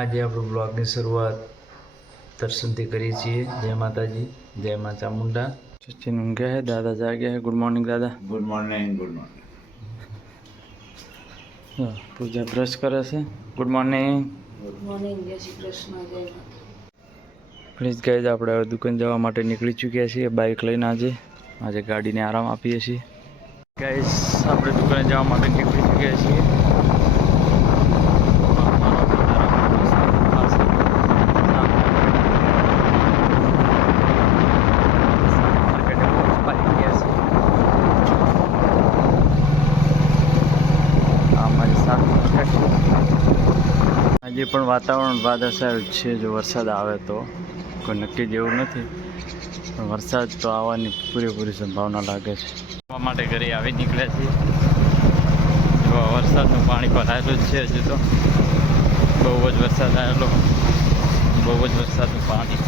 આજે આપણું બ્લોગની શરૂઆત દર્શનથી કરીએ છીએ। જય માતાજી, જય મા ચામુંડા। સચિન ઊંઘ્યા है, दादा जाग्या है। गुड मॉर्निंग दादा। Good morning, good morning. Pooja brush करे છે। गुड मॉर्निंग, ગુડ મોર્નિંગ, જય શ્રી કૃષ્ણ, જય માતા। પ્લીઝ ગાઈઝ, આપણે હવે દુકાન જવા માટે નીકળી ચૂક્યા છીએ બાઇક લઈને। આજે ગાડીને આરામ આપીએ છીએ। ગાઈઝ, આપણે દુકાને જવા માટે નીકળી ચૂક્યા છીએ। આજે પણ વાતાવરણ વાદળછાયું છે। જો વરસાદ આવે તો કોઈ નક્કી જેવું નથી, પણ વરસાદ તો આવવાની પૂરેપૂરી સંભાવના લાગે છે। જવા માટે ઘરે આવી નીકળ્યા છીએ। જો વરસાદનું પાણી ભરાયેલું જ છે। હજુ તો બહુ જ વરસાદ આવેલો, બહુ જ વરસાદનું પાણી।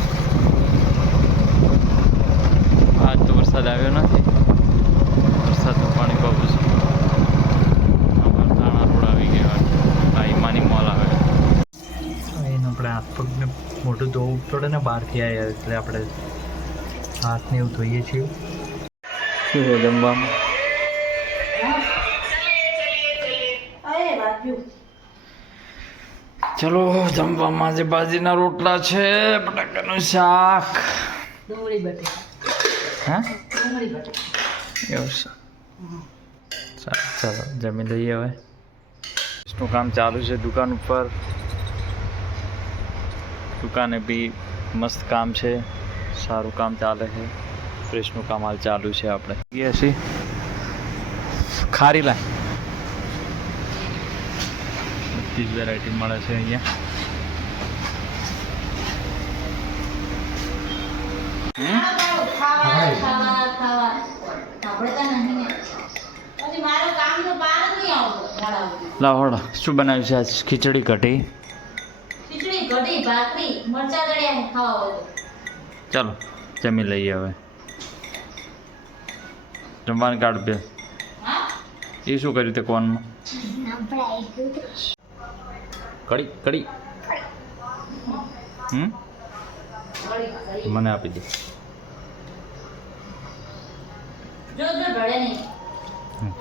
આજ તો વરસાદ આવ્યો નથી, વરસાદનું પાણી બહુ છે। થાણા રોડ આવી ગયા, આ ઈમાની મોલ આવે। આપણે હાથ પગને મોઢું ધોવું પડે ને, બહારથી આવ્યા એટલે આપણે હાથને એવું ધોઈએ છીએ। શું છે જમવામાં? ચલો જમવામાં આજે બાજરીના રોટલા છે, બટાકાનું શાક, ડુંગળી બટેકા। હા ડુંગળી બટેકા એવું છે। ચાલો જમી લઈએ હવે। નું કામ ચાલુ છે દુકાન ઉપર। દુકાને બી મસ્ત કામ છે, સારું કામ ચાલે છે। પ્રેસનું કામ હાલ ચાલુ છે। આપણે ગયા છીએ ખારી લાય, બધી જ વેરાયટી મળે છે અહીંયા। લાવ હળો, શું બનાવ્યું છે આજ? ખીચડી કઢી, કઢી, ભાખરી, મરચા દળ્યા ખાવા હોય તો ચાલો જમી લઈએ હવે। જમવાનું કાઢ બે। એ શું કર્યું તે કોનમાં? કઢી કઢી મને આપી દે। જો જો ઢળે નહીં।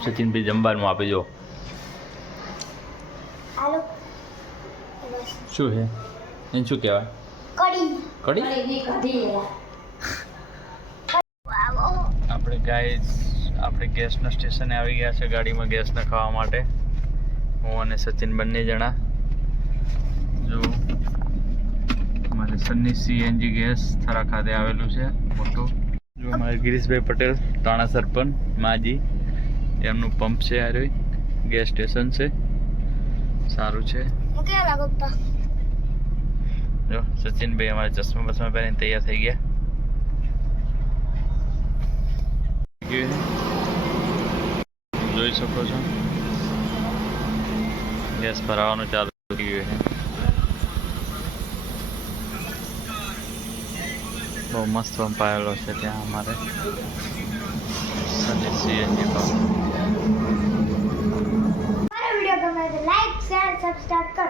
સચિનભાઈ જમવાનું આપી દો। શું છે એને શું કહેવાય? કઢી કઢી। આપણે ગાઈઝ આપણે ગેસના સ્ટેશને આવી ગયા છે, ગાડીમાં ગેસ નખાવવા માટે। હું અને સચિન બંને જણા। જો અમારે સન્ની સીએનજી ગેસ થરા ખાતે આવેલું છે મોટું। જો અમારે ગિરીશભાઈ પટેલ તાણા સરપંચ માજી, એમનું પંપ છે, આ રહ્યું ગેસ સ્ટેશન છે, સારું છે। જો સચિનભાઈ અમારે ચશ્મા બસમાં પહેરીને તૈયાર થઈ ગયા। જોઈ શકો છો ગેસ ભરાવાનું ચાલુ થઈ ગયું છે। બહુ મસ્ત પંપ આવેલો છે ત્યાં અમારે સીએનજી પંપ। વિડીયો ગમે તો લાઈક, શેર, સબસ્ક્રાઇબ કરો।